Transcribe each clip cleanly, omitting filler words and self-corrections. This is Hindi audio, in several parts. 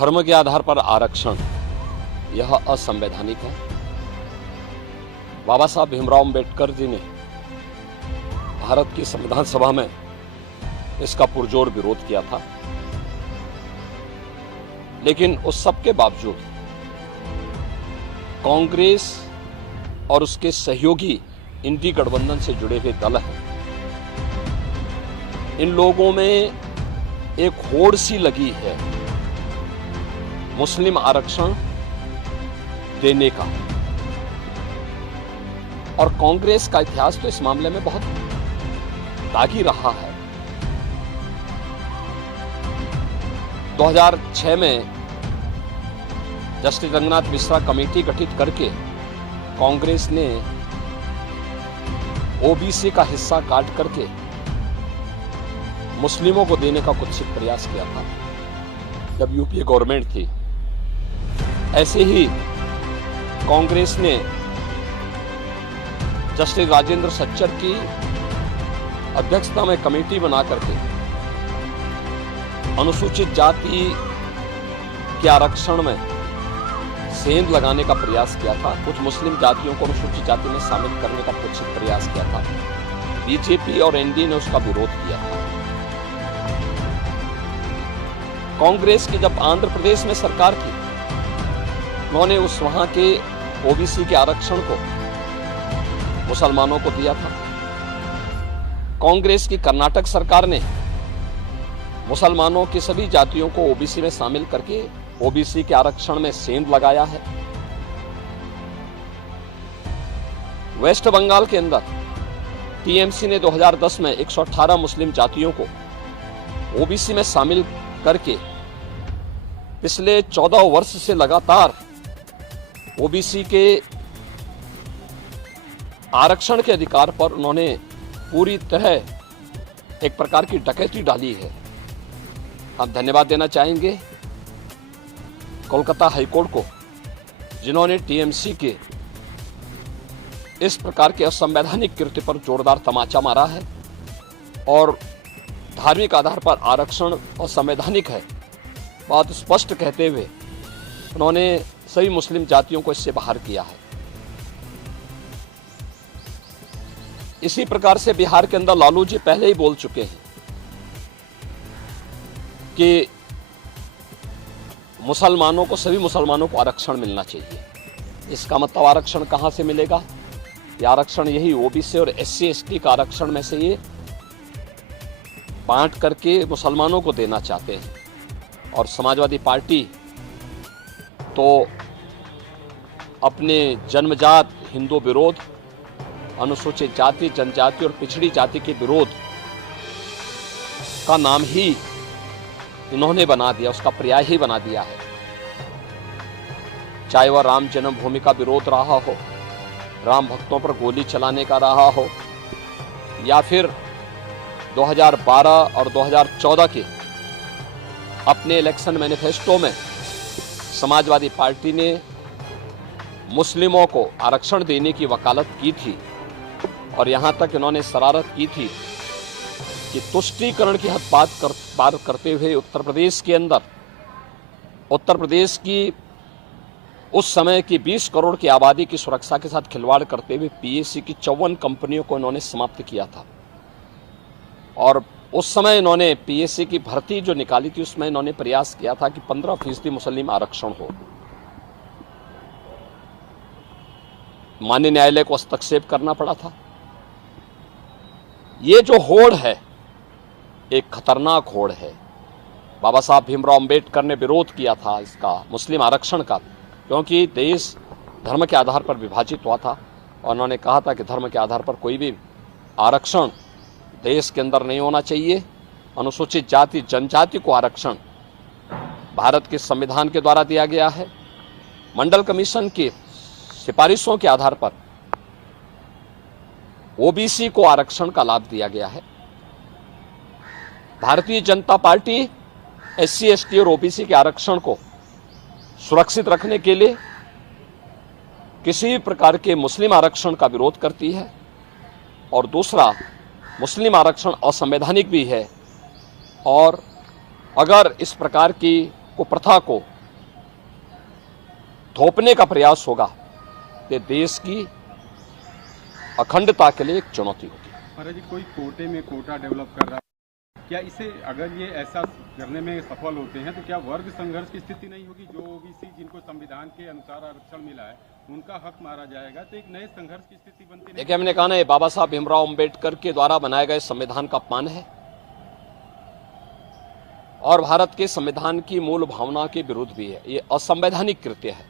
धर्म के आधार पर आरक्षण यह असंवैधानिक है। बाबा साहब भीमराव अंबेडकर जी ने भारत की संविधान सभा में इसका पुरजोर विरोध किया था, लेकिन उस सब के बावजूद कांग्रेस और उसके सहयोगी इंडी गठबंधन से जुड़े हुए दल हैं, इन लोगों में एक होड़ सी लगी है मुस्लिम आरक्षण देने का। और कांग्रेस का इतिहास तो इस मामले में बहुत दागी रहा है। 2006 में जस्टिस रंगनाथ मिश्रा कमेटी गठित करके कांग्रेस ने ओबीसी का हिस्सा काट करके मुस्लिमों को देने का कुत्सित प्रयास किया था जब यूपीए गवर्नमेंट थी। ऐसे ही कांग्रेस ने जस्टिस राजेंद्र सच्चर की अध्यक्षता में कमेटी बना करके अनुसूचित जाति के आरक्षण में सेंध लगाने का प्रयास किया था। कुछ मुस्लिम जातियों को अनुसूचित जाति में शामिल करने का कुत्सित प्रयास किया था। बीजेपी और एनडीए ने उसका विरोध किया था। कांग्रेस की जब आंध्र प्रदेश में सरकार थी, उन्होंने उस वहां के ओबीसी के आरक्षण को मुसलमानों को दिया था। कांग्रेस की कर्नाटक सरकार ने मुसलमानों की सभी जातियों को ओबीसी में शामिल करके ओबीसी के आरक्षण में सेंध लगाया है। वेस्ट बंगाल के अंदर टीएमसी ने 2010 में 118 मुस्लिम जातियों को ओबीसी में शामिल करके पिछले 14 वर्ष से लगातार ओबीसी के आरक्षण के अधिकार पर उन्होंने पूरी तरह एक प्रकार की डकैती डाली है। हम धन्यवाद देना चाहेंगे कोलकाता हाईकोर्ट को, जिन्होंने टीएमसी के इस प्रकार के असंवैधानिक कृत्य पर जोरदार तमाचा मारा है और धार्मिक आधार पर आरक्षण असंवैधानिक है बात स्पष्ट कहते हुए उन्होंने सभी मुस्लिम जातियों को इससे बाहर किया है। इसी प्रकार से बिहार के अंदर लालू जी पहले ही बोल चुके हैं कि मुसलमानों को, सभी मुसलमानों को आरक्षण मिलना चाहिए। इसका मतलब आरक्षण कहां से मिलेगा? ये आरक्षण यही ओबीसी और एससी एसटी का आरक्षण में से ये बांट करके मुसलमानों को देना चाहते हैं। और समाजवादी पार्टी तो अपने जन्मजात हिंदू विरोध, अनुसूचित जाति, जनजाति और पिछड़ी जाति के विरोध का नाम ही इन्होंने बना दिया, उसका पर्याय ही बना दिया है। चाहे वह राम जन्मभूमि का विरोध रहा हो, राम भक्तों पर गोली चलाने का रहा हो, या फिर 2012 और 2014 के अपने इलेक्शन मैनिफेस्टो में समाजवादी पार्टी ने मुस्लिमों को आरक्षण देने की वकालत की थी और यहां तक इन्होंने शरारत की थी कि तुष्टीकरण की हद पार करते हुए उत्तर प्रदेश के अंदर, उत्तर प्रदेश की उस समय की 20 करोड़ की आबादी की सुरक्षा के साथ खिलवाड़ करते हुए पीएससी की 54 कंपनियों को इन्होंने समाप्त किया था। और उस समय इन्होंने पीएससी की भर्ती जो निकाली थी उसमें इन्होंने प्रयास किया था कि 15% मुस्लिम आरक्षण हो। माननीय न्यायालय को हस्तक्षेप करना पड़ा था। ये जो होड़ है एक खतरनाक होड़ है। बाबा साहब भीमराव अंबेडकर ने विरोध किया था इसका, मुस्लिम आरक्षण का, क्योंकि देश धर्म के आधार पर विभाजित हुआ था और उन्होंने कहा था कि धर्म के आधार पर कोई भी आरक्षण देश के अंदर नहीं होना चाहिए। अनुसूचित जाति, जनजाति को आरक्षण भारत के संविधान के द्वारा दिया गया है। मंडल कमीशन की सिफारिशों के आधार पर ओबीसी को आरक्षण का लाभ दिया गया है। Bharatiya Janata party SC ST और ओबीसी के आरक्षण को सुरक्षित रखने के लिए किसी भी प्रकार के मुस्लिम आरक्षण का विरोध करती है और दूसरा, मुस्लिम आरक्षण असंवैधानिक भी है और अगर इस प्रकार की कुप्रथा को थोपने का प्रयास होगा तो देश की अखंडता के लिए एक चुनौती होगी। महाराज जी, कोई कोटे में कोटा डेवलप कर रहा है, क्या इसे अगर ये ऐसा करने में सफल होते हैं तो क्या वर्ग संघर्ष की स्थिति नहीं होगी? जो ओबीसी जिनको संविधान के अनुसार आरक्षण मिला है उनका हक मारा जाएगा तो एक नए संघर्ष की स्थिति बनती नहीं? देखिए, हमने कहा ना, ये बाबा साहब भीमराव अंबेडकर के द्वारा बनाए गए संविधान का अपमान है और भारत के संविधान की मूल भावना के विरुद्ध भी है। ये असंवैधानिक कृत्य है,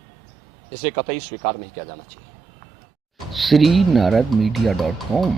इसे कतई स्वीकार नहीं किया जाना चाहिए। श्रीनारदमीडिया.com